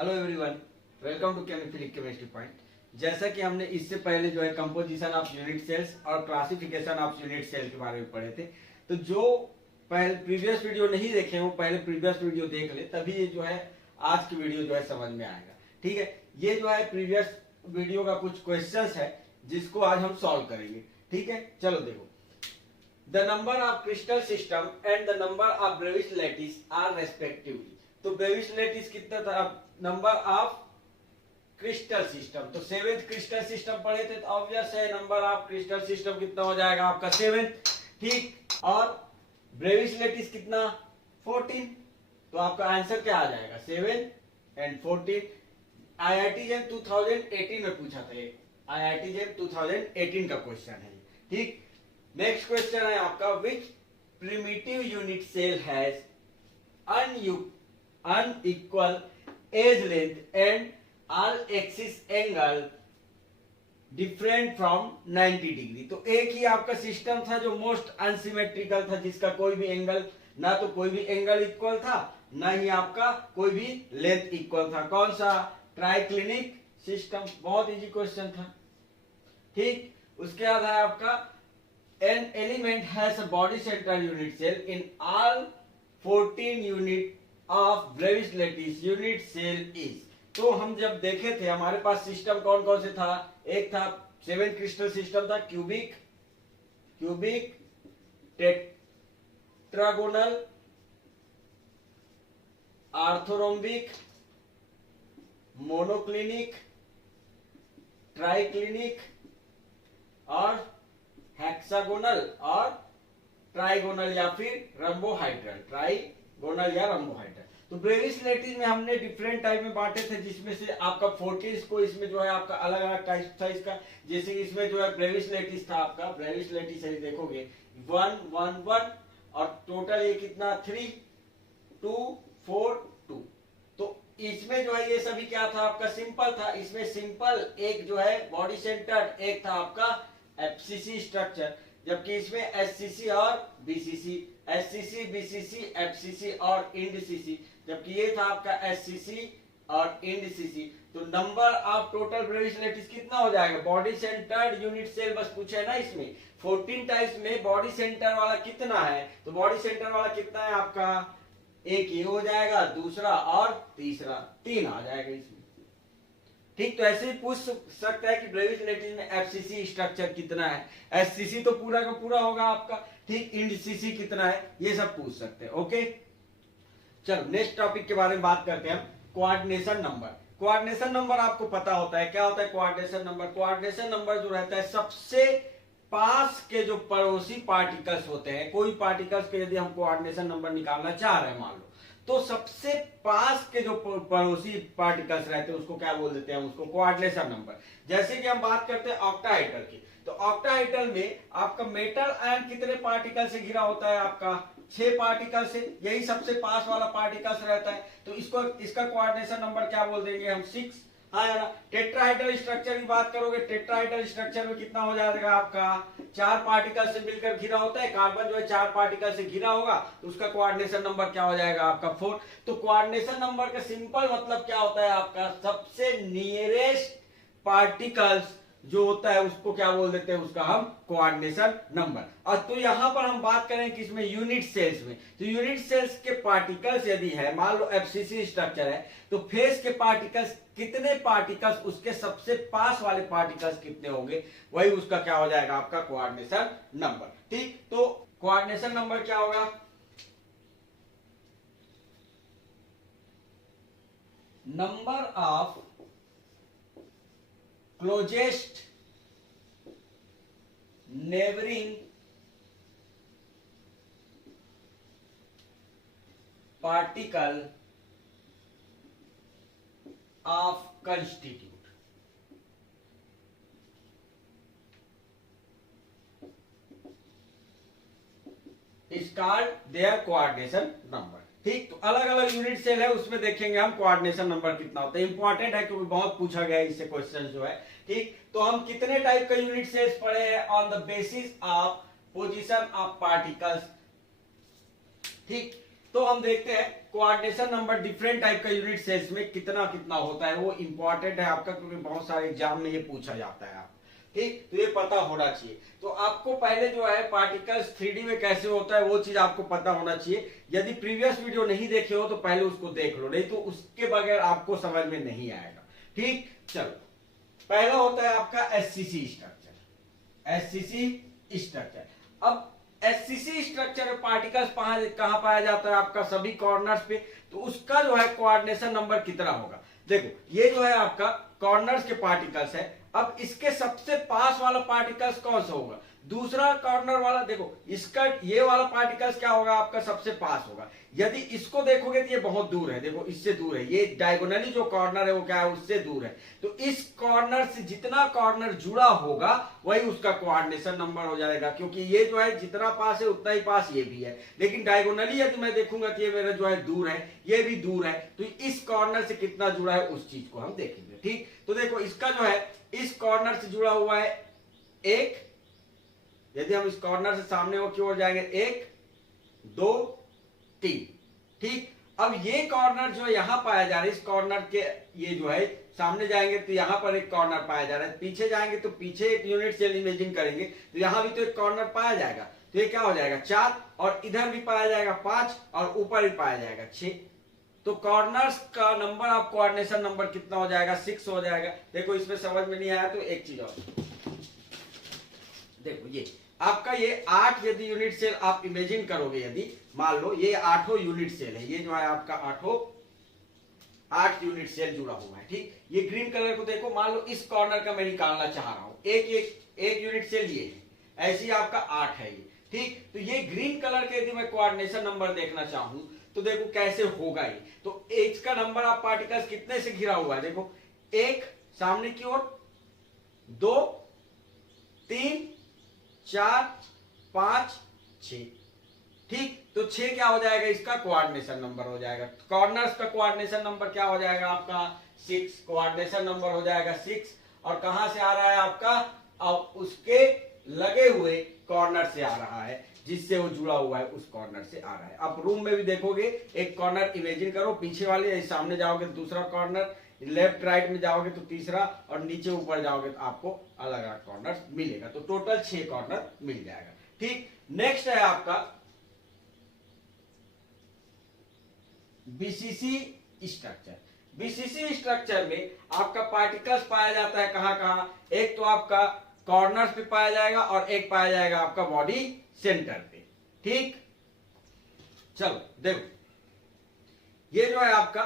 Hello everyone, welcome to chemistry point. जैसा कि हमने इससे पहले जो है कंपोजिशन ऑफ यूनिट सेल्स और क्लासिफिकेशन ऑफ यूनिट सेल के बारे में पढ़े थे, तो जो पहले प्रीवियस वीडियो नहीं देखे वो पहले प्रीवियस वीडियो देख ले, तभी ये जो है आज की वीडियो जो है समझ में आएगा। ठीक है, ये जो है प्रीवियस वीडियो का कुछ क्वेश्चंस है जिसको आज हम सॉल्व करेंगे। ठीक है, चलो देखो। The number of crystal system and the number of Bravais lattice are respectively. तो Bravais lattice कितना था? नंबर ऑफ क्रिस्टल सिस्टम, तो 7th क्रिस्टल सिस्टम पढ़े थे, तो ऑब्वियस है नंबर ऑफ क्रिस्टल सिस्टम कितना हो जाएगा आपका 7th। ठीक, और ब्रेविस लेटिस कितना 14, तो आपका आंसर क्या आ जाएगा 7 एंड 14। आईआईटी जेम 2018 में पूछा था ये, आईआईटी जेम 2018 का क्वेश्चन है। ठीक, नेक्स्ट क्वेश्चन है आपका, which primitive unit cell has unequal edge length and all axis angle different from 90 degree. तो एक ही आपका सिस्टम था जो मोस्ट अनसिमेट्रिकल था, जिसका कोई भी एंगल, ना तो कोई भी एंगल इक्वल था, ना ही आपका कोई भी लेंथ इक्वल था। कौन सा? Triclinic system. बहुत इजी क्वेश्चन था। ठीक, उसके बाद है आपका, an element has a body center unit cell in all 14 unit of Bravais lattice unit cell is। तो हम जब देखे थे हमारे पास सिस्टम कौन कौन से था, एक था 7 क्रिस्टल सिस्टम था, क्यूबिक, टेट्रागोनल, आर्थोरोम्बिक, मोनोक्लिनिक, ट्राइक्लिनिक और हेक्सागोनल और ट्राइगोनल या फिर रंबोहाइड्रल, ट्राइगोनल या रंबोहाइड्रल। तो ब्रेविस लेटिस में हमने डिफरेंट टाइप में बांटे थे, जिसमें से आपका 14 को इसमें जो है आपका अलग अलग टाइप था इसका। जैसे कि इसमें जो है ब्रेविस लेटिस था आपका, ब्रेविस लेटिस है देखोगे 1 1 1 और टोटल ये कितना 3 2 4 2। तो इसमें जो है ये सभी क्या था आपका सिंपल था। इसमें सिंपल एक जो है बॉडी सेंटर्ड, एक था आपका एफसीसी स्ट्रक्चर, जबकि इसमें एससीसी और बीसीसी, एससीसी बीसीसी एफसीसी और इंडसीसी, जबकि ये था आपका एससीसी और इंडसीसी। तो number of total Bravais lattice कितना हो जाएगा? बॉडी सेंटर्ड यूनिट सेल बस पूछे है ना, इसमें 14 टाइप्स में बॉडी सेंटर वाला कितना है, तो बॉडी सेंटर वाला कितना है आपका, एक ये हो जाएगा, दूसरा और तीसरा 3 आ जाएगा इसमें। ठीक, तो ऐसे ही पूछ सकता है कि ब्रेविस लेटिस में एफसीसी स्ट्रक्चर कितना है, एससीसी तो पूरा का पूरा होगा आपका। ठीक, इंडसीसी कितना है, ये सब पूछ सकते हैं। ओके, चलो नेक्स्ट टॉपिक के बारे में बात करते हैं हम, कोऑर्डिनेशन नंबर। कोऑर्डिनेशन नंबर आपको पता होता है, क्या होता है कोऑर्डिनेशन नंबर? कोऑर्डिनेशन नंबर जो रहता है सबसे पास के जो पड़ोसी पार्टिकल्स होते हैं, कोई पार्टिकल्स के यदि हम कोऑर्डिनेशन नंबर निकालना चाह रहे हैं मान लो, तो सबसे पास के जो पड़ोसी पार्टिकल्स रहते हैं उसको क्या बोल देते हैं, उसको कोऑर्डिनेशन नंबर। जैसे कि हम बात करते हैं ऑक्टाहेड्रल की, तो ऑक्टाहेड्रल में आपका मेटल आयन कितने पार्टिकल से घिरा होता है? आपका 6 पार्टिकल से, यही सबसे पास वाला पार्टिकल्स रहता है। तो इसको, इसका कोऑर्डिनेशन नंबर क्या बोल देंगे हम? 6। हाँ यार, टेट्राहेड्रल स्ट्रक्चर की बात करोगे, टेट्राहेड्रल स्ट्रक्चर में कितना हो जाएगा आपका, 4 पार्टिकल से मिलकर घिरा होता है। कार्बन जो है 4 पार्टिकल से घिरा होगा, तो उसका कोऑर्डिनेशन नंबर क्या हो जाएगा आपका 4। तो कोऑर्डिनेशन नंबर का सिंपल मतलब क्या होता है आपका, सबसे नियरेस्ट पार्टिकल्स जो होता है उसको क्या बोल देते हैं, उसका हम कोऑर्डिनेशन नंबर। और तो यहां पर हम बात करें कि इसमें यूनिट सेल्स में, तो यूनिट सेल्स के पार्टिकल्स यदि है, मान लो एफसीसी स्ट्रक्चर है, तो फेस के पार्टिकल्स कितने पार्टिकल्स, उसके सबसे पास वाले पार्टिकल्स कितने होंगे, वही उसका क्या हो जाएगा आपका कोऑर्डिनेशन नंबर। ठीक, तो कोऑर्डिनेशन नंबर क्या होगा, number of closest neighbouring particle of constituent. Is called their coordination number. ठीक, तो अलग अलग यूनिट सेल है, उसमें देखेंगे हम कोऑर्डिनेशन नंबर कितना होता है। इंपॉर्टेंट है क्योंकि बहुत पूछा गया है इससे क्वेश्चन जो है। ठीक, तो हम कितने टाइप का यूनिट सेल्स पढ़े हैं? On the basis of position of particles. ठीक, तो हम देखते हैं कोऑर्डिनेशन नंबर डिफरेंट टाइप का यूनिट सेल्स में कितना कितना होता है, वो इंपॉर्टेंट है आपका, क्योंकि बहुत सारे एग्जाम में ये पूछा जाता है आप, ठीक। तो ये पता होना चाहिए। तो आपको पहले जो है पार्टिकल्स 3D में कैसे होता है वो चीज आपको पता होना चाहिए। यदि प्रीवियस वीडियो नहीं देखे हो तो पहले उसको देख लो, नहीं तो उसके बगैर आपको समझ में नहीं आएगा, ठीक। चलो, पहला होता है आपका एससीसी स्ट्रक्चर। एससीसी स्ट्रक्चर, अब एससीसी स्ट्रक्चर में पार्टिकल्स कहां पाया जाता है आपका सभी कॉर्नर्स पे, तो उसका जो है कोऑर्डिनेशन नंबर कितना होगा। देखो ये जो है आपका कॉर्नर्स के पार्टिकल्स है, अब इसके सबसे पास वाला पार्टिकल्स कौन सा होगा, दूसरा कॉर्नर वाला। देखो इसका ये वाला पार्टिकल्स क्या होगा आपका सबसे पास होगा। यदि इसको देखोगे तो ये बहुत दूर है, देखो इससे दूर है, ये डायगोनली जो कॉर्नर है वो क्या है उससे दूर है। तो इस कॉर्नर से जितना कॉर्नर जुड़ा होगा वही उसका कोऑर्डिनेशन नंबर हो जाएगा, क्योंकि ये जो है जितना पास है उतना ही पास ये भी है। लेकिन डायगोनली यदि मैं देखूंगा तो ये मेरा जो है दूर है, ये भी दूर है, तो इस कॉर्नर से कितना जुड़ा है उस चीज को हम देखेंगे, ठीक। तो देखो इसका जो है इस कॉर्नर से जुड़ा हुआ है एक, यदि हम इस कॉर्नर से सामने हो की ओर जाएंगे 1 2 3, ठीक। अब ये कॉर्नर जो यहां पाया जा रहा है, इस कॉर्नर के ये जो है सामने जाएंगे तो यहां पर एक कॉर्नर पाया जा रहा है, पीछे जाएंगे तो पीछे एक यूनिट सेल इमेजिन करेंगे तो यहां भी तो एक कॉर्नर पाया जाएगा, तो ये क्या हो जाएगा 4, और इधर भी पाया जाएगा 5, और ऊपर भी पाया जाएगा 6। तो कॉर्नर्स का नंबर आप कोऑर्डिनेशन नंबर कितना हो जाएगा 6 हो जाएगा। देखो इसमें समझ में नहीं आया तो एक चीज और देखो, ये आपका ये 8 यदि यूनिट सेल आप इमेजिन करोगे, यदि मान लो ये 8 यूनिट सेल है, ये जो है आपका 8 यूनिट सेल जुड़ा हुआ है, ठीक। ये ग्रीन कलर को देखो, मान लो इस कॉर्नर का मैं निकालना चाह रहा हूं, एक यूनिट सेल ये है, ऐसे ही आपका 8 है ये, ठीक। तो ये ग्रीन कलर के यदि मैं कोऑर्डिनेशन नंबर देखना चाहूं तो देखो कैसे होगा ये। तो इसका नंबर ऑफ पार्टिकल्स कितने से घिरा हुआ है, देखो 1 सामने की ओर, 2 3 4 5 6, ठीक। तो 6 क्या हो जाएगा इसका कोऑर्डिनेशन नंबर हो जाएगा। कॉर्नर्स का कोऑर्डिनेशन नंबर क्या हो जाएगा आपका 6, कोऑर्डिनेशन नंबर हो जाएगा 6। और कहां से आ रहा है आपका, अब उसके लगे हुए कॉर्नर से आ रहा है, जिससे वो जुड़ा हुआ है उस कॉर्नर से आ रहा है। आप रूम में भी देखोगे एक कॉर्नर इमेजिन करो, पीछे वाले सामने जाओगे तो दूसरा कॉर्नर, लेफ्ट राइट में जाओगे तो तीसरा, और नीचे ऊपर जाओगे तो आपको अलग अलग कॉर्नर मिलेगा। तो टोटल 6 कॉर्नर मिल जाएगा, ठीक। नेक्स्ट है आपका बीसीसी स्ट्रक्चर। बीसीसी स्ट्रक्चर में आपका पार्टिकल्स पाया जाता है कहां कहां, एक तो आपका कॉर्नर्स पे पाया जाएगा और एक पाया जाएगा आपका बॉडी सेंटर पे, ठीक। चलो देखो ये जो है आपका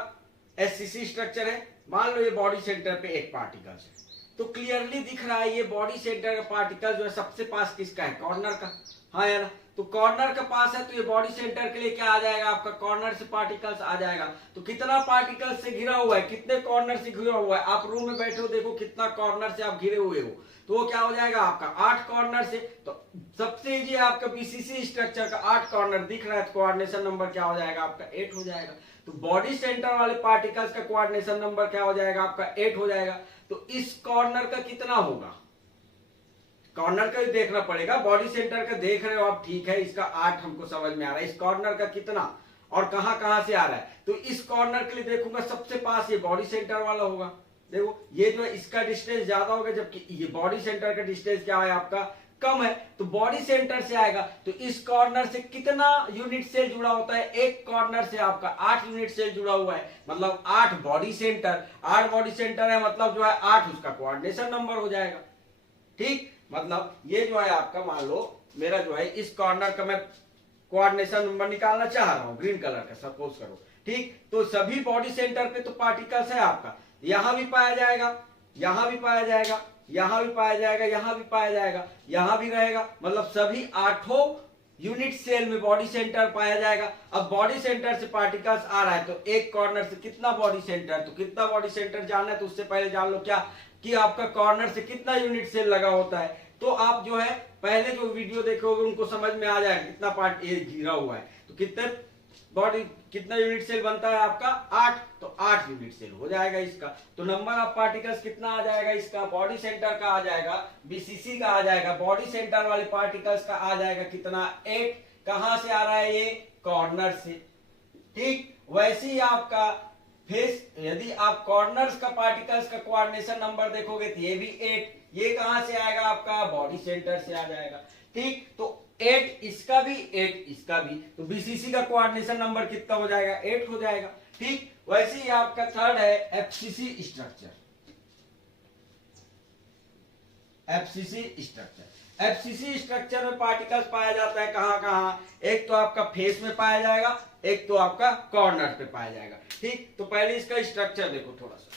एससीसी स्ट्रक्चर है, मान लो ये बॉडी सेंटर पे एक पार्टिकल है, तो क्लियरली दिख रहा है ये बॉडी सेंटर का पार्टिकल जो है सबसे पास किसका है, कॉर्नर का, हाँ यार। तो कॉर्नर के पास है तो ये बॉडी सेंटर के लिए क्या आ जाएगा आपका, कॉर्नर से पार्टिकल्स आ जाएगा। तो कितना पार्टिकल से घिरा हुआ है, कितने कॉर्नर से घिरा हुआ है, आप रूम में बैठे हो देखो कितना कॉर्नर से आप घिरे हुए हो, तो वो क्या हो जाएगा आपका 8 कॉर्नर से। तो सबसे इजी है आपका बीसीसी स्ट्रक्चर का 8 कॉर्नर दिख रहा है, तो कोऑर्डिनेशन नंबर क्या हो जाएगा आपका 8 हो जाएगा। तो बॉडी सेंटर वाले पार्टिकल्स का कोऑर्डिनेशन नंबर क्या हो जाएगा आपका 8 हो जाएगा। तो इस कॉर्नर का कितना होगा, कॉर्नर का भी देखना पड़ेगा, बॉडी सेंटर का देख रहे हो आप, ठीक है, इसका 8 हमको समझ में आ रहा है, इस कॉर्नर का कितना और कहां कहां से आ रहा है। तो इस कॉर्नर के लिए देखूंगा सबसे पास ये बॉडी सेंटर वाला होगा, देखो ये जो है इसका डिस्टेंस ज्यादा होगा, जबकि ये बॉडी सेंटर का डिस्टेंस क्या है आपका कम है, तो बॉडी सेंटर से आएगा। तो इस कॉर्नर से कितना यूनिट सेल जुड़ा होता है, एक कॉर्नर से आपका 8 यूनिट सेल जुड़ा हुआ है, मतलब 8 बॉडी सेंटर, 8 बॉडी सेंटर है, मतलब जो है 8 उसका कोऑर्डिनेशन नंबर हो जाएगा, ठीक। मतलब ये जो है आपका मान लो मेरा जो है इस कॉर्नर का मैं कोऑर्डिनेशन नंबर निकालना चाह रहा हूं ग्रीन कलर का, सपोज करो, ठीक। तो सभी बॉडी सेंटर पे तो पार्टिकल्स है आपका, यहां भी पाया जाएगा, यहां भी पाया जाएगा, यहां भी पाया जाएगा, यहां भी पाया जाएगा, यहां भी रहेगा, मतलब सभी 8 यूनिट सेल में बॉडी सेंटर पाया जाएगा। अब बॉडी सेंटर से पार्टिकल्स आ रहा है तो एक कॉर्नर से कितना बॉडी सेंटर, तो कितना बॉडी सेंटर जानना है तो उससे पहले जान लो क्या कि आपका कॉर्नर से कितना यूनिट सेल लगा होता है। तो आप जो है पहले जो वीडियो देखोगे उनको समझ में आ जाएगा कितना पार्ट ये घिरा हुआ है, तो कितने बॉडी कितना यूनिट सेल बनता है आपका 8, तो 8 यूनिट सेल हो जाएगा इसका। तो नंबर ऑफ पार्टिकल्स कितना आ जाएगा इसका, बॉडी सेंटर का आ जाएगा, बीसीसी का आ जाएगा, बॉडी सेंटर वाले पार्टिकल्स का आ जाएगा कितना 8। कहां से आ रहा है ये, कॉर्नर से, ठीक वैसे ही आपका फेस, यदि आप कॉर्नर्स का पार्टिकल्स का कोऑर्डिनेशन नंबर देखोगे तो ये भी 8, ये कहां से आएगा आपका बॉडी सेंटर से आ जाएगा। ठीक तो 8 इसका भी 8 इसका भी, तो बीसीसी का कोऑर्डिनेशन नंबर कितना हो जाएगा 8 हो जाएगा। ठीक वैसे ही आपका थर्ड है FCC structure. FCC structure, FCC structure में पार्टिकल्स पाया जाता है कहां कहां, एक तो आपका फेस में पाया जाएगा, एक तो आपका कॉर्नर पे पाया जाएगा। ठीक तो पहले इसका स्ट्रक्चर देखो थोड़ा सा,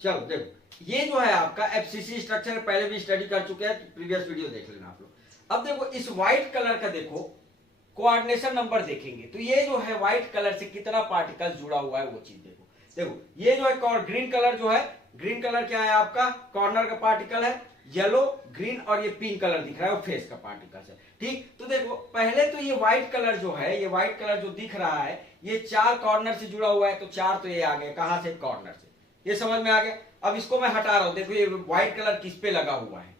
चलो देखो ये जो है आपका एफसीसी स्ट्रक्चर पहले भी स्टडी कर चुके हैं, तो प्रीवियस वीडियो देख लेना आप लोग। अब देखो इस व्हाइट कलर का देखो कोऑर्डिनेशन नंबर देखेंगे तो ये जो है व्हाइट कलर से कितना पार्टिकल जुड़ा हुआ है वो चीज देखो। देखो ये जो है ग्रीन कलर जो है, ग्रीन कलर क्या है आपका कॉर्नर का पार्टिकल है, येलो ग्रीन और ये पिंक कलर दिख रहा है वो फेस का पार्टिकल है। ठीक तो देखो पहले तो ये व्हाइट कलर जो है, ये व्हाइट कलर जो दिख रहा है ये 4 कॉर्नर से जुड़ा हुआ है, तो 4 तो ये आ गए कहां से कॉर्नर से, ये समझ में आ गया। अब इसको मैं हटा रहा हूं, देखो ये व्हाइट कलर किस पे लगा हुआ है,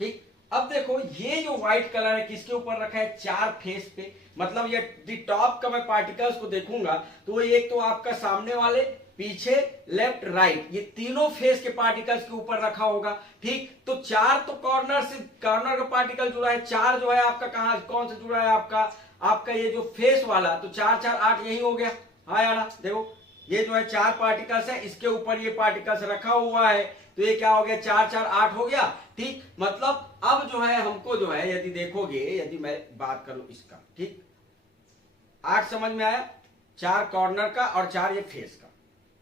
ठीक अब देखो ये जो व्हाइट कलर है किसके ऊपर रखा है 4 फेस पे, मतलब ये दी टॉप का मैं पार्टिकल्स को देखूंगा तो एक तो आपका सामने वाले, पीछे, लेफ्ट, राइट, ये तीनों फेस के पार्टिकल्स के ऊपर रखा होगा। ठीक तो 4 तो कॉर्नर से, कॉर्नर का पार्टिकल जुड़ा है, 4 जो है आपका कहां कौन से जुड़ा है आपका ये जो फेस वाला, तो 4 4 8 यही हो गया। हाँ यार देखो ये जो है 4 पार्टिकल्स है, इसके ऊपर ये पार्टिकल्स रखा हुआ है, तो ये क्या हो गया 4 4 8 हो गया। ठीक मतलब अब जो है हमको जो है यदि देखोगे, यदि मैं बात करूं इसका, ठीक 8 समझ में आया, 4 कॉर्नर का और 4 ये फेस का।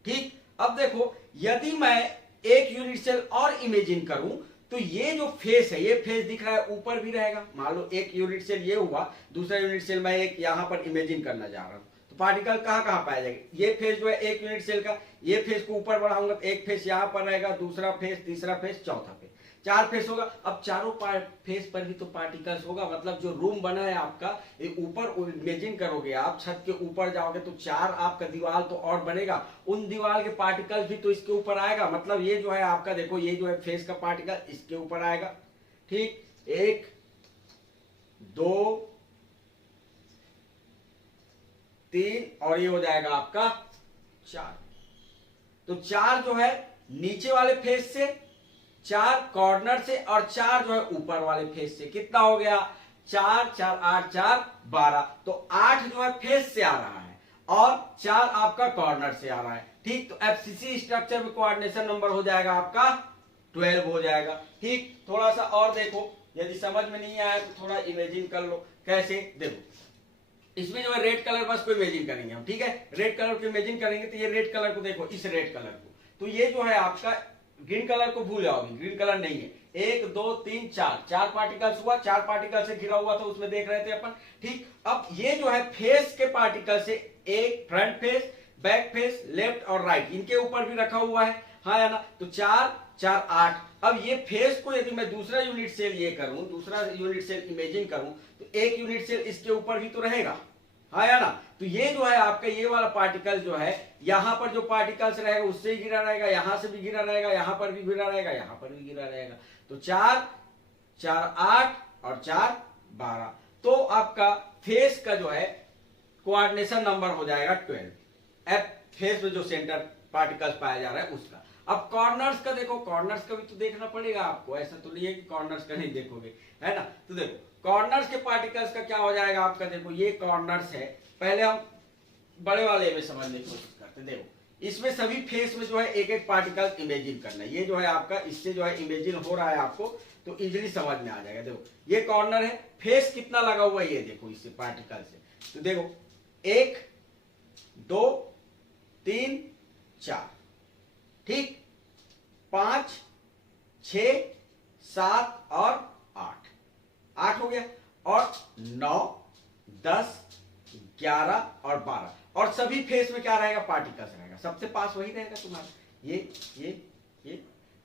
ठीक अब देखो यदि मैं एक यूनिट सेल और इमेजिन करूं तो ये जो फेस है, ये फेस दिख रहा है ऊपर भी रहेगा, मान लो एक यूनिट सेल ये हुआ, दूसरा यूनिट सेल मैं एक यहां पर इमेजिन करना जा रहा हूं, तो पार्टिकल कहां कहां पाया जाएगा, ये फेस जो है एक यूनिट सेल का, ये फेस को ऊपर बढ़ाऊंगा तो एक फेस यहां पर रहेगा, दूसरा फेस, तीसरा फेस, चौथा फेस, 4 फेस होगा। अब चारों फेस पर भी तो पार्टिकल्स होगा, मतलब जो रूम बना है आपका, ये ऊपर इमेजिन करोगे आप, छत के ऊपर जाओगे तो 4 आपका दीवार तो और बनेगा, उन दीवार के पार्टिकल्स भी तो इसके ऊपर आएगा, मतलब ये जो है आपका देखो ये जो है फेस का पार्टिकल इसके ऊपर आएगा। ठीक 1 2 3 और ये हो जाएगा आपका 4, तो 4 जो है नीचे वाले फेस से, 4 कॉर्नर से और 4 जो है ऊपर वाले फेस से, कितना हो गया 4 4 8 4 12, तो 8 जो है फेस से आ रहा है और 4 आपका कॉर्नर से आ रहा है। ठीक तो एफसीसी स्ट्रक्चर में कोऑर्डिनेशन नंबर हो जाएगा आपका 12 हो जाएगा। ठीक थोड़ा सा और देखो, यदि समझ में नहीं आया तो थोड़ा इमेजिन कर लो, कैसे देखो इसमें जो है रेड कलर बस को इमेजिन करेंगे हम, ठीक है रेड कलर को इमेजिन करेंगे, तो ये रेड कलर को देखो, इस रेड कलर को, तो ये जो है आपका ग्रीन कलर को भूल जाओगे, ग्रीन कलर नहीं है, 1 2 3 4 पार्टिकल्स हुआ, 4 पार्टिकल से घिरा हुआ था, उसमें देख रहे थे अपन। ठीक अब ये जो है फेस के पार्टिकल से, एक front face, back face, left और राइट, इनके ऊपर भी रखा हुआ है, हाँ या ना, तो 4 4 8। अब ये फेस को यदि मैं दूसरा यूनिट सेल ये करूं, दूसरा यूनिट सेल इमेजिन करूं, तो एक यूनिट सेल इसके ऊपर भी तो रहेगा, हाँ या ना, तो ये जो है आपका ये वाला पार्टिकल जो है, यहां पर जो पार्टिकल्स रहेगा उससे ही गिरा रहेगा, यहां से भी गिरा रहेगा, यहां पर भी गिरा रहेगा, यहां पर भी गिरा रहेगा, तो 4 4 8 और 4 12, तो आपका फेस का जो है कोऑर्डिनेशन नंबर हो जाएगा 12, एफ फेस में जो सेंटर पार्टिकल्स पाया जा रहा है उसका। अब कॉर्नर्स का देखो, कॉर्नर्स का भी तो देखना पड़ेगा आपको, ऐसा तो नहीं है कि कॉर्नर्स का नहीं देखोगे, है ना, तो देखो कॉर्नर्स के पार्टिकल्स का क्या हो जाएगा आपका, देखो ये कॉर्नर्स है, पहले हम बड़े वाले में समझने की कोशिश करते हैं। देखो इसमें सभी फेस में जो है एक एक पार्टिकल इमेजिन करना है, ये जो है आपका इससे जो है इमेजिन हो रहा है आपको, तो इजीली समझ में आ जाएगा। देखो ये कॉर्नर है, फेस कितना लगा हुआ है ये देखो इससे पार्टिकल से, तो देखो 1 2 3 4, ठीक 5 6 7 और 8 हो गया, और 9 10 11 और 12, और सभी फेस में क्या रहेगा पार्टिकल्स रहेगा, सबसे पास वही रहेगा तुम्हारा, ये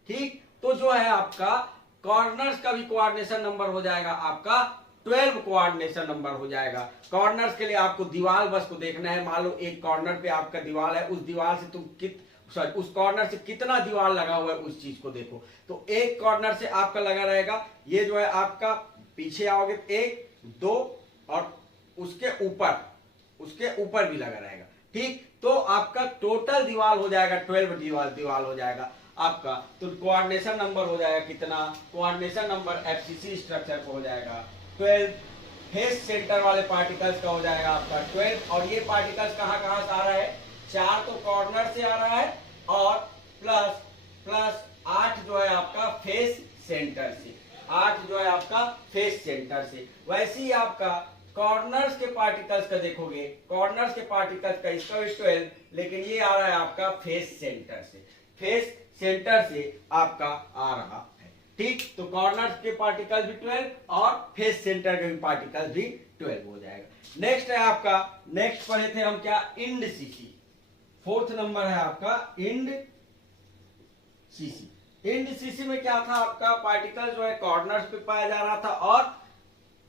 ठीक। तो जो है आपका कॉर्नर्स का भी कोऑर्डिनेशन नंबर हो जाएगा आपका 12 कोऑर्डिनेशन नंबर हो जाएगा। कॉर्नर्स के लिए आपको दीवार बस को देखना है, मान लो एक कॉर्नर पे आपका दीवार है, उस दीवार से तुम सॉरी उस कॉर्नर से कितना दीवार लगा हुआ है उस चीज को देखो। तो एक कॉर्नर से आपका लगा रहेगा, ये जो है आपका पीछे आओगे 1 2 और उसके ऊपर भी लगा रहेगा, ठीक। तो आपका टोटल दीवार हो जाएगा 12 दीवार हो जाएगा आपका। तो कोऑर्डिनेशन नंबर हो जाएगा कितना, कोऑर्डिनेशन नंबर एफसीसी स्ट्रक्चर को हो जाएगा 12, फेस सेंटर वाले पार्टिकल्स का हो जाएगा आपका 12, और ये पार्टिकल्स कहाँ कहाँ से आ रहा है, 4 तो कॉर्नर से आ रहा है और प्लस 8 जो है आपका फेस सेंटर से, 8 जो है आपका फेस सेंटर से। वैसे ही आपका कॉर्नर्स के पार्टिकल्स का देखोगे, कॉर्नर्स के पार्टिकल्स का इसका 12, लेकिन ये आ रहा है आपका फेस सेंटर से, फेस सेंटर से आपका आ रहा है, ठीक। तो कॉर्नर्स के पार्टिकल्स भी 12 और फेस सेंटर के भी पार्टिकल्स भी 12 हो जाएगा। नेक्स्ट है आपका, नेक्स्ट पढ़े थे हम क्या, इंड सीसी, 4th नंबर है आपका इंड सीसी। इंड सीसी में क्या था आपका, पार्टिकल जो है कॉर्नर्स पे पाया जा रहा था और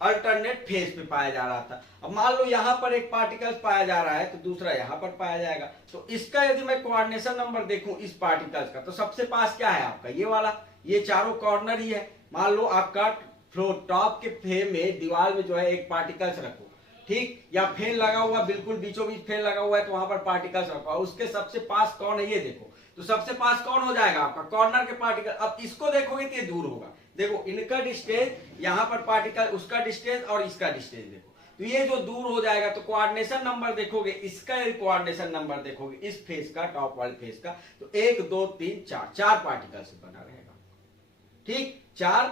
अल्टरनेट फेस पे पाया जा रहा था। अब मान लो यहां पर एक पार्टिकल पाया जा रहा है तो दूसरा यहां पर पाया जाएगा। तो इसका यदि मैं कोऑर्डिनेशन नंबर देखूं इस पार्टिकल्स का, तो सबसे पास क्या है आपका, ये वाला, ये चारों कॉर्नर ही है। मान लो आपका फ्लोर टॉप के फेम में दीवार में जो है एक पार्टिकल्स रखो, ठीक, या फैन लगा हुआ, बिल्कुल बीचों बीच फैन लगा हुआ है तो वहां पर पार्टिकल्स रखो, उसके सबसे पास कौन है ये देखो। तो सबसे पास कौन हो जाएगा आपका, कॉर्नर के पार्टिकल। अब इसको देखोगे तो ये दूर होगा, देखो इनका डिस्टेंस, यहां पर पार्टिकल उसका डिस्टेंस और इसका डिस्टेंस देखो, तो ये जो दूर हो जाएगा। तो कोऑर्डिनेशन नंबर देखोगे, इसका कोऑर्डिनेशन नंबर देखोगे इस फेस का, टॉप वाले फेस का, तो 1 2 3 4 पार्टिकल से बना रहेगा, ठीक, 4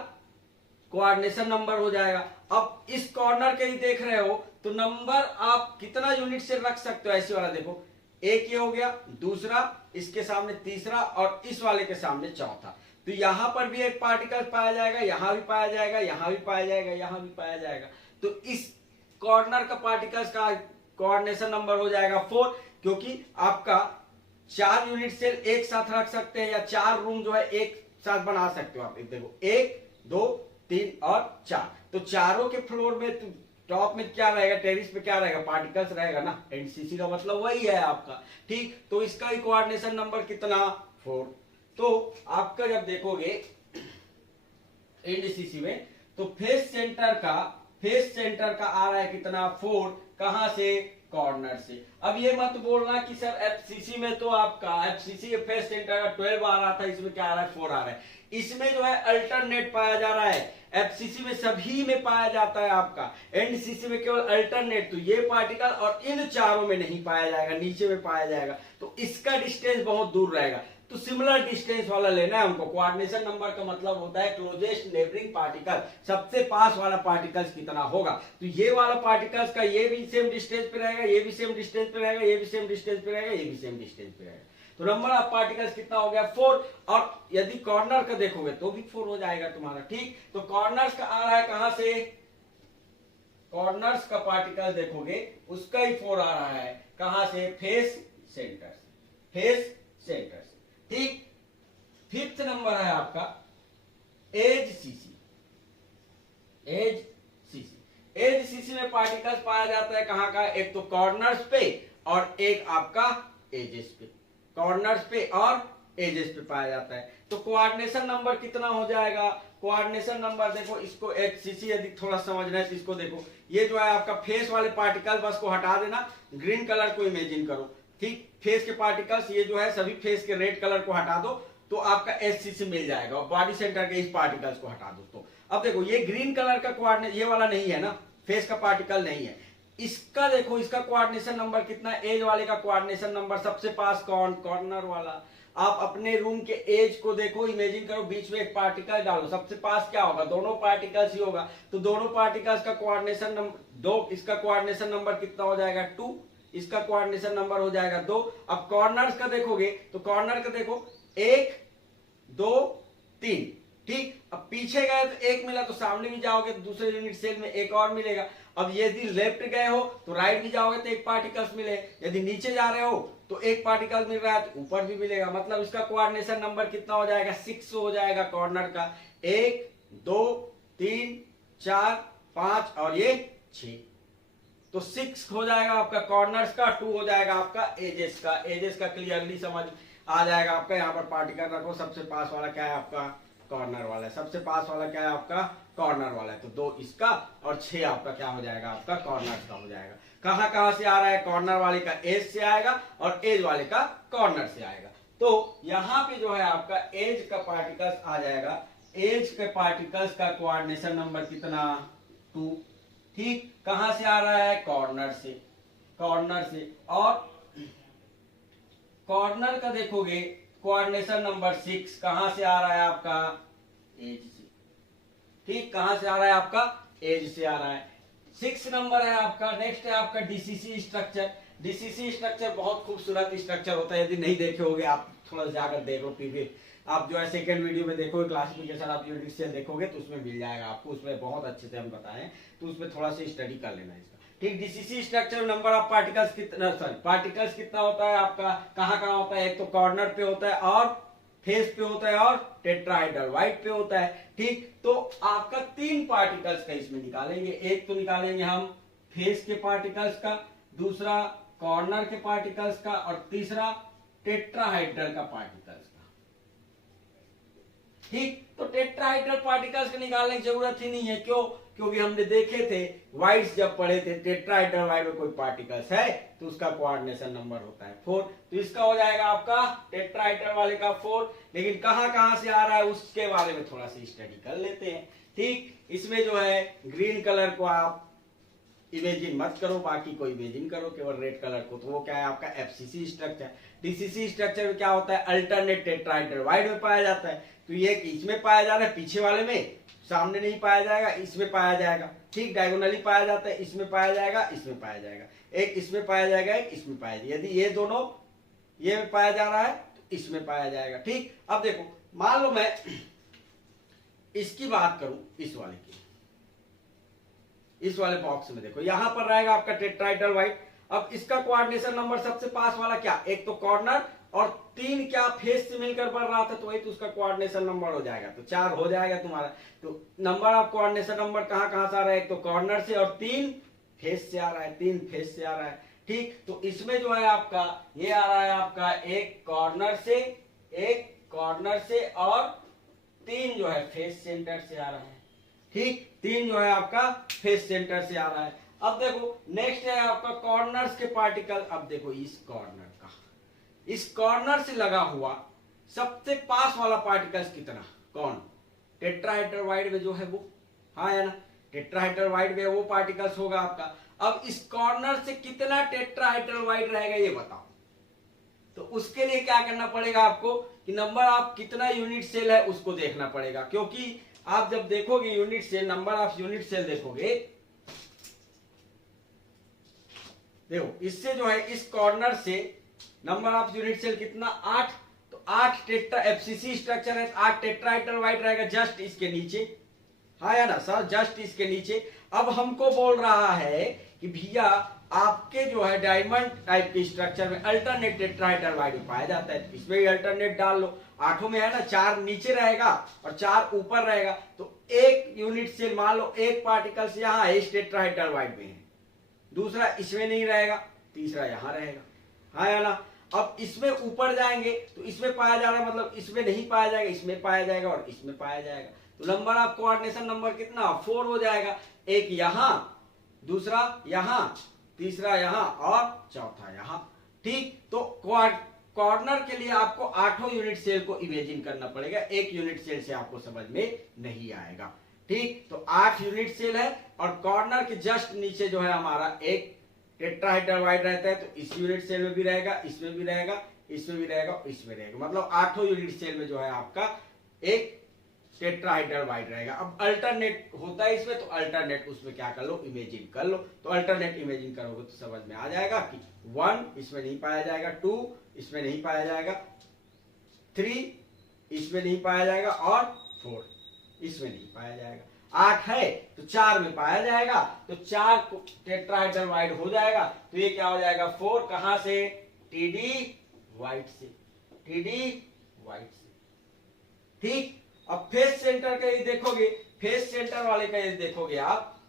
कोऑर्डिनेशन नंबर हो जाएगा। अब इस कॉर्नर के ही देख रहे हो तो नंबर आप कितना यूनिट से रख सकते हो, ऐसे वाला देखो, एक ये हो गया, दूसरा इसके सामने तीसरा और इस वाले के सामने चौथा। तो यहां पर भी एक पार्टिकल पाया जाएगा, यहां भी पाया जाएगा, यहां भी पाया जाएगा, यहां भी पाया जाएगा। तो इस कॉर्नर का पार्टिकल्स का कोऑर्डिनेशन नंबर हो जाएगा 4, क्योंकि आपका 4 यूनिट सेल एक साथ रख सकते हैं या 4 रूम जो है एक साथ बना सकते हो आप। देखो 1 2 3 और 4, तो चारों के फ्लोर में टॉप में क्या रहेगा, टेरिस पे क्या रहेगा, पार्टिकल्स रहेगा ना। एनसीसी का मतलब वही है आपका, ठीक। तो इसका ही कोऑर्डिनेशन नंबर कितना, 4। तो आपका जब देखोगे एनसीसी में, तो फेस सेंटर का आ रहा है कितना, 4, कहां से, कॉर्नर से। अब ये मत बोलना कि सर एफसीसी में तो आपका एफसीसी फेस सेंटर का 12 आ रहा था, इसमें क्या आ रहा है, 4 आ रहा है। इसमें जो है अल्टरनेट पाया जा रहा है, एफसीसी में सभी में पाया जाता है आपका, एनसीसी में केवल अल्टरनेट। तो ये पार्टिकल और इन चारों में नहीं पाया जाएगा, नीचे में पाया जाएगा, तो इसका डिस्टेंस बहुत दूर रहेगा। तो सिमिलर डिस्टेंस वाला लेना है हमको। कोऑर्डिनेशन नंबर का मतलब होता है क्लोजेस्ट नेबरिंग पार्टिकल, सबसे पास वाला पार्टिकल्स कितना होगा। तो ये वाला पार्टिकल्स का ये भी सेम डिस्टेंस पे रहेगा, ये भी सेम डिस्टेंस पे रहेगा, ये भी सेम डिस्टेंस पे रहेगा, ये भी सेम डिस्टेंस पे रहेगा। तो नंबर ऑफ पार्टिकल्स कितना हो गया, 4। और यदि कॉर्नर का देखोगे तो भी 4 हो जाएगा तुम्हारा, ठीक। तो कॉर्नर्स का आ रहा है कहां से, कॉर्नर्स का पार्टिकल देखोगे उसका ही 4 आ रहा है, कहां से, फेस सेंटर से, फेस सेंटर से, ठीक। 5th नंबर है आपका H CC. H CC, H CC में पार्टिकल्स पाया जाता है कहां का, एक तो कॉर्नर्स पे और एक आपका एजेस पे, कॉर्नर्स पे और एजेस पे पाया जाता है। तो कोऑर्डिनेशन नंबर कितना हो जाएगा, कोऑर्डिनेशन नंबर देखो, इसको एचसीसी यदि थोड़ा समझना है तो इसको देखो, ये जो है आपका फेस वाले पार्टिकल, बस को हटा देना, ग्रीन कलर को इमेजिन करो, ठीक। फेस के पार्टिकल्स ये जो है सभी फेस के रेड कलर को हटा दो तो आपका एचसीसी मिल जाएगा, और बॉडी सेंटर के इस पार्टिकल्स को हटा दो। तो अब देखो ये ग्रीन कलर का कोऑर्डिनेट, ये वाला नहीं है ना, फेस का पार्टिकल नहीं है। इसका देखो, इसका कोऑर्डिनेशन नंबर कितना, एज वाले का कोऑर्डिनेशन नंबर सबसे पास कौन, कॉर्नर वाला। आप अपने रूम के एज को देखो, इमेजिन करो, बीच में एक पार्टिकल डालो, सबसे पास क्या होगा, दोनों पार्टिकल्स ही होगा। तो दोनों पार्टिकल्स का कोऑर्डिनेशन नंबर 2, इसका कोऑर्डिनेशन नंबर कितना हो जाएगा, 2, इसका कोऑर्डिनेशन नंबर हो जाएगा 2। अब कॉर्नर्स का देखोगे तो कॉर्नर का देखो 1 2 3, ठीक। अब पीछे गए तो 1 मिला, तो सामने भी जाओगे तो दूसरे यूनिट सेल में 1 और मिलेगा। अब यदि लेफ्ट गए हो तो राइट भी जाओगे तो 1 पार्टिकल्स मिले, यदि नीचे जा रहे हो तो 1 पार्टिकल मिल रहा है तो ऊपर भी मिलेगा। मतलब इसका कोऑर्डिनेशन नंबर कितना हो जाएगा, 6 हो जाएगा कॉर्नर का, 1 2 3 4 5 और ये 6। तो 6 हो जाएगा आपका कॉर्नर्स का, 2 हो जाएगा आपका एजेस का। एजेस का क्लियरली समझ आ जाएगा आपका, यहाँ पर पार्टिकल रखो, सबसे पास वाला क्या है आपका, कॉर्नर वाला है, सबसे पास वाला क्या है आपका, कॉर्नर वाला है, तो 2 इसका और 6 आपका क्या हो जाएगा, आपका कॉर्नर का हो जाएगा। कहां कहां से आ रहा है, कॉर्नर वाले का एज से आएगा और एज वाले का कॉर्नर से आएगा। तो यहाँ पे जो है आपका एज का पार्टिकल्स आ जाएगा, एज के पार्टिकल्स का कोऑर्डिनेशन नंबर कितना, 2। ठीक, कहां से आ रहा है, कॉर्नर से, कॉर्नर से, और कॉर्नर का देखोगे कोऑर्डिनेशन नंबर 6 कहां से आ रहा है आपका, एज से। ठीक, कहां से आ रहा है आपका, एज से आ रहा है। 6 नंबर है आपका, नेक्स्ट है आपका डीसीसी स्ट्रक्चर। डीसीसी स्ट्रक्चर बहुत खूबसूरत स्ट्रक्चर होता है, यदि नहीं देखे होगे आप थोड़ा जाकर देखो, फिर आप जो है सेकंड वीडियो में देखोगे क्लासिफिकेशन आप यूनिट सेल देखोगे तो उसमें मिल जाएगा आपको, उसमें बहुत अच्छे से हम बताएं, तो उसमें थोड़ा सा स्टडी कर लेना इसका। ठीक, DCC structure number of particles कितना, सॉरी पार्टिकल्स कितना होता है आपका, कहाँ कहाँ होता है, एक तो कॉर्नर पे होता है और फेस पे होता है और टेट्राहेड्रल वाइड पे होता है। ठीक, तो आपका 3 पार्टिकल्स का इसमें निकालेंगे, एक तो निकालेंगे हम फेस के पार्टिकल्स का, दूसरा कॉर्नर के पार्टिकल्स का और तीसरा टेट्राहाइड्रल का पार्टिकल्स का। ठीक, तो टेट्राहाइड्रल पार्टिकल्स का निकालने की जरूरत ही नहीं है, क्यों, क्योंकि हमने देखे थे वाइड्स जब पढ़े थे, टेट्राहाइड्रल वाइड में कोई पार्टिकल्स है तो उसका कोऑर्डिनेशन नंबर होता है 4, तो इसका हो जाएगा आपका टेट्राहाइड्रल वाले का 4। लेकिन कहां कहां से आ रहा है उसके बारे में थोड़ा सा स्टडी कर लेते हैं। ठीक, इसमें जो है ग्रीन कलर को आप इमेजिन मत करो, बाकी को इमेजिन करो, केवल रेड कलर को, तो वो क्या है आपका एफसीसी स्ट्रक्चर। डीसीसी स्ट्रक्चर में क्या होता है, अल्टरनेट टेट्राहाइड्रल वाइड में पाया जाता है, तो ये इसमें पाया जा रहा है, पीछे वाले में, सामने नहीं पाया जाएगा, इसमें पाया जाएगा। ठीक, डायगोनली पाया जाता है, इसमें पाया जाएगा, इसमें पाया जाएगा, एक इसमें पाया जाएगा, एक इसमें पाया जाएगा। यदि ये दोनों ये में पाया जा रहा है तो इसमें पाया जाएगा। ठीक, अब देखो मान लो मैं इसकी बात करूं, इस वाले की, इस वाले बॉक्स में देखो यहां पर रहेगा आपका टेट्राहाइड्रल वाइड। अब इसका कोऑर्डिनेशन नंबर सबसे पास वाला क्या, एक तो कॉर्नर और 3 क्या फेस से मिलकर बढ़ रहा था, तो वही तो उसका कोऑर्डिनेशन नंबर हो जाएगा, तो 4 हो जाएगा तुम्हारा। तो नंबर ऑफ कोऑर्डिनेशन नंबर कहां कहां से आ रहा है, एक तो कॉर्नर से और 3 फेस से आ रहा है, 3 फेस से आ रहा है। ठीक, तो इसमें जो है आपका ये आ रहा है आपका एक कॉर्नर से और 3 जो है फेस सेंटर से आ रहा है। ठीक, 3 जो है आपका फेस सेंटर से आ रहा है। अब देखो नेक्स्ट है आपका कॉर्नर्स के पार्टिकल। अब देखो इस कॉर्नर का, इस कॉर्नर से लगा हुआ सबसे पास वाला पार्टिकल्स कितना, कौन, टेट्राहाइड्रल वाइड में जो है वो, हाँ है ना, टेट्राहाइड्रल वाइड में वो पार्टिकल्स होगा आपका। अब इस कॉर्नर से कितना टेट्राहाइड्रल वाइड रहेगा ये बताओ, तो उसके लिए क्या करना पड़ेगा आपको कि नंबर ऑफ कितना यूनिट सेल है उसको देखना पड़ेगा, क्योंकि आप जब देखोगे unit cell, number of unit cell देखोगे, देखो इससे जो है इस कॉर्नर से नंबर ऑफ यूनिट सेल कितना, 8, तो 8 टेट्रा एफसीसी स्ट्रक्चर है, 8 टेट्राहाइड्रल वाइड रहेगा जस्ट इसके नीचे, हाँ या ना सर, जस्ट इसके नीचे। अब हमको बोल रहा है कि भैया आपके जो है डायमंड टाइप के स्ट्रक्चर में अल्टरनेट टेट्राहाइड्रल वाइड पाया जाता है, तो इसमें भी अल्टरनेट डाल लो। 8 में है ना, 4 नीचे रहेगा और 4 ऊपर रहेगा, तो एक यूनिट सेल मान लो एक पार्टिकल्स यहाँ है इस टेट्राहाइड्रल वाइड में है, दूसरा इसमें नहीं रहेगा, तीसरा यहाँ रहेगा, हाँ या ना। अब इसमें ऊपर जाएंगे तो इसमें पाया जा रहा है, मतलब इसमें नहीं पाया जाएगा, इसमें पाया जाएगा और इसमें पाया जाएगा, तो नंबर ऑफ कोऑर्डिनेशन नंबर कितना, 4 हो जाएगा। एक यहाँ, दूसरा यहाँ, तीसरा यहाँ और चौथा यहाँ। ठीक, तो कॉर्नर के लिए आपको 8 यूनिट सेल को इमेजिन करना पड़ेगा, एक यूनिट सेल से आपको समझ में नहीं आएगा। ठीक, तो 8 यूनिट सेल है और कॉर्नर के जस्ट नीचे जो है हमारा एक टेट्राहाइड्रल वाइड रहता है, तो इस यूनिट सेल में भी रहेगा, इसमें भी रहेगा, इसमें भी रहेगा, इसमें रहेगा, मतलब 8 यूनिट सेल में जो है आपका एक टेट्राहाइड्रल वाइड रहेगा। अब अल्टरनेट होता है इसमें, तो अल्टरनेट उसमें क्या कर लो, इमेजिन कर लो, तो अल्टरनेट इमेजिन करोगे तो समझ में आ जाएगा कि 1 इसमें नहीं पाया जाएगा, 2 इसमें नहीं पाया जाएगा, 3 इसमें नहीं पाया जाएगा और 4 इसमें नहीं पाया जाएगा। 8 है तो 4 में पाया जाएगा, तो 4 टेट्राहाइड्रल वाइड हो जाएगा, तो ये क्या हो जाएगा 4, कहां से, टीडी वाइड से, टीडी वाइड से। ठीक, अब फेस सेंटर का ये देखोगे, फेस सेंटर वाले का ये देखोगे आप,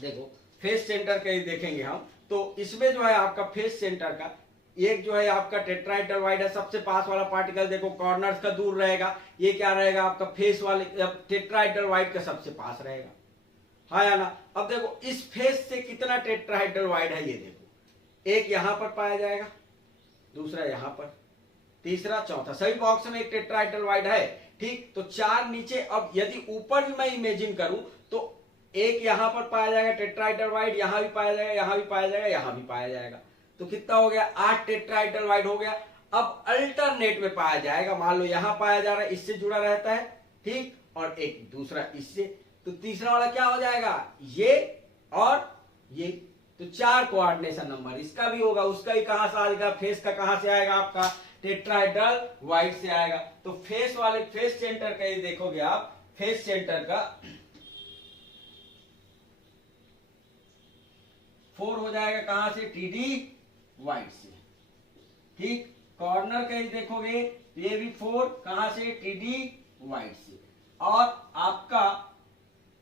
देखो फेस सेंटर का ये देखेंगे हम, तो इसमें जो है आपका फेस सेंटर का एक जो है आपका टेट्राहेड्रल वाइड है, सबसे पास वाला पार्टिकल देखो कॉर्नर्स का दूर रहेगा, ये क्या रहेगा आपका फेस वाले टेट्राहेड्रल वाइड का सबसे पास रहेगा, हाँ या ना। अब देखो इस फेस से कितना टेट्राहेड्रल वाइड है, ये देखो एक यहां पर पाया जाएगा, दूसरा यहां पर, तीसरा, चौथा, सभी बॉक्स में एक टेट्राहेड्रल वाइड है, ठीक। तो 4 नीचे। अब यदि ऊपर भी मैं इमेजिन करूं तो एक यहां पर पाया जाएगा टेट्राहेड्रल वाइड, यहां भी पाया जाएगा, यहां भी पाया जाएगा, यहां भी पाया जाएगा, तो कितना हो गया 8 टेट्राहेड्रल वाइड हो गया। अब अल्टरनेट में पाया जाएगा, मान लो यहां पाया जा रहा है, इससे जुड़ा रहता है, ठीक, और एक दूसरा इससे, तो तीसरा वाला क्या हो जाएगा, ये और ये, तो 4 कोऑर्डिनेशन नंबर इसका भी होगा, उसका ही कहां से आएगा, फेस का कहां से आएगा आपका टेट्राहेड्रल वाइड से आएगा। तो फेस वाले फेस सेंटर का ये देखोगे आप, फेस सेंटर का 4 हो जाएगा कहां से, टीडी वाइड से, ठीक। कॉर्नर का ये देखोगे तो ये भी 4 कहां से, टीडी वाइड से। और आपका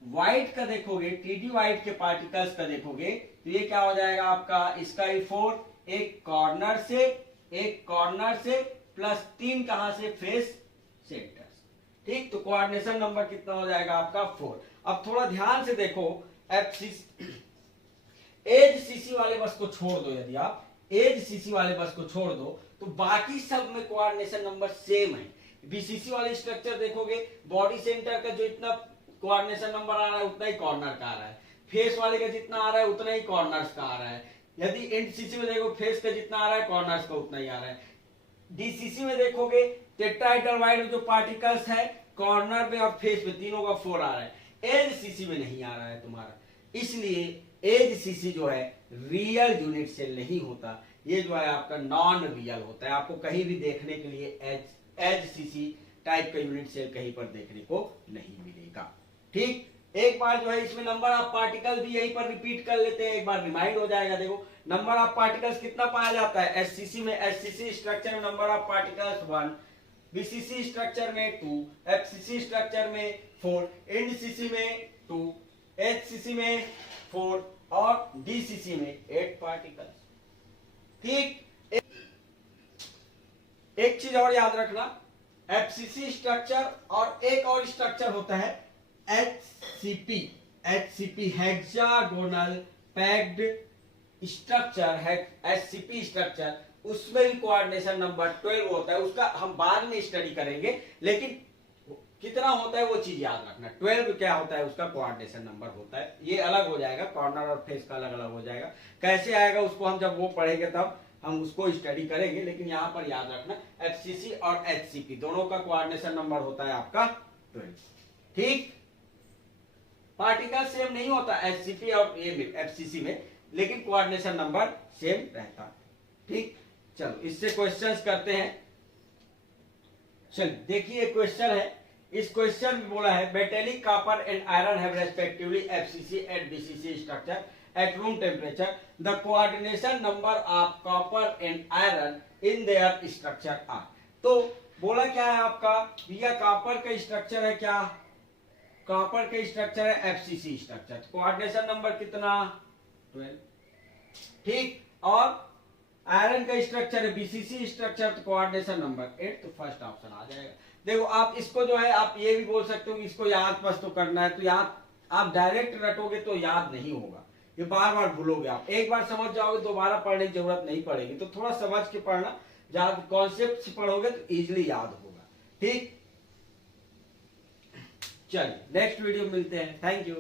वाइट का देखोगे, टीडी वाइट के पार्टिकल्स का देखोगे तो ये क्या हो जाएगा आपका, इसका ही 4, एक कॉर्नर से प्लस 3 कहां से, फेस सेंटर, ठीक। तो कोऑर्डिनेशन नंबर कितना हो जाएगा आपका 4। अब थोड़ा ध्यान से देखो, एज सीसी वाले बस को छोड़ दो, यदि आप एज सीसी वाले बस को छोड़ दो तो बाकी सब में कोऑर्डिनेशन नंबर सेम है। बीसीसी वाले स्ट्रक्चर देखोगे, बॉडी सेंटर का जो इतना कोऑर्डिनेशन नंबर आ रहा है उतना ही कॉर्नर का आ रहा है, फेस वाले का जितना आ रहा है उतना ही कॉर्नर्स का आ रहा है। यदि एनसीसी में देखो फेस का जितना आ रहा है कॉर्नर्स का उतना ही आ रहा है। डीसीसी में देखोगे टेट्राहेड्रल वाइड में जो पार्टिकल्स है कॉर्नर में और फेस में तीनों का 4 आ रहा है, एज सीसी में नहीं आ रहा है तुम्हारा, इसलिए एज सीसी जो है रियल यूनिट सेल नहीं होता, ये जो है आपका नॉन रियल होता है। आपको कहीं भी देखने के लिए एज सीसी टाइप का यूनिट सेल कहीं पर देखने को नहीं मिलेगा, ठीक। एक बार जो है इसमें नंबर ऑफ पार्टिकल भी यहीं पर रिपीट कर लेते हैं, एक बार रिमाइंड हो जाएगा। देखो नंबर ऑफ पार्टिकल्स कितना पाया जाता है एचसीसी में, एचसीसी स्ट्रक्चर में number of particles 1, BCC structure में 2, एफसीसी स्ट्रक्चर में 4, एनसीसी में 2, एचसीसी में 4 और डीसीसी में 8 पार्टिकल्स, ठीक। एक चीज और याद रखना, एफसीसी स्ट्रक्चर और एक और स्ट्रक्चर होता है HCP, HCP hexagonal packed structure है, एचसीपी स्ट्रक्चर, उसमें भी कोऑर्डिनेशन नंबर 12 होता है, उसका हम बाद में स्टडी करेंगे, लेकिन कितना होता है वो चीज याद रखना, 12 क्या होता है उसका कोऑर्डिनेशन नंबर होता है, ये अलग हो जाएगा, कॉर्नर और फेस का अलग अलग हो जाएगा, कैसे आएगा उसको हम जब वो पढ़ेंगे तब हम उसको स्टडी करेंगे, लेकिन यहां पर याद रखना एफसीसी और एचसीपी दोनों का कोऑर्डिनेशन नंबर होता है आपका 12, ठीक। पार्टिकल सेम नहीं होता एचसीपी और एफसीसी में, लेकिन कोऑर्डिनेशन नंबर सेम रहता है, ठीक। चलो इससे क्वेश्चंस करते हैं। चल देखिए क्वेश्चन है, इस क्वेश्चन में बोला है metallic copper and iron have respectively FCC and BCC structure at room temperature, the coordination number of copper and iron in their structure are। तो बोला क्या है आपका भैया, कॉपर का स्ट्रक्चर है क्या, कॉपर का स्ट्रक्चर है एफसीसी स्ट्रक्चर, कोऑर्डिनेशन नंबर कितना 12, ठीक। और आयरन का स्ट्रक्चर है बीसीसी स्ट्रक्चर, तो कोऑर्डिनेशन नंबर 8, तो फर्स्ट ऑप्शन आ जाएगा। देखो आप इसको जो है आप ये भी बोल सकते हो कि इसको याद बस तो करना है, तो याद आप डायरेक्ट रटोगे तो याद नहीं होगा, ये बार बार भूलोगे आप, एक बार समझ जाओगे दोबारा पढ़ने की जरूरत नहीं पड़ेगी, तो थोड़ा समझ के पढ़ना, जब कॉन्सेप्ट पढ़ोगे तो इजीली याद होगा, ठीक। चलिए नेक्स्ट वीडियो मिलते हैं, थैंक यू।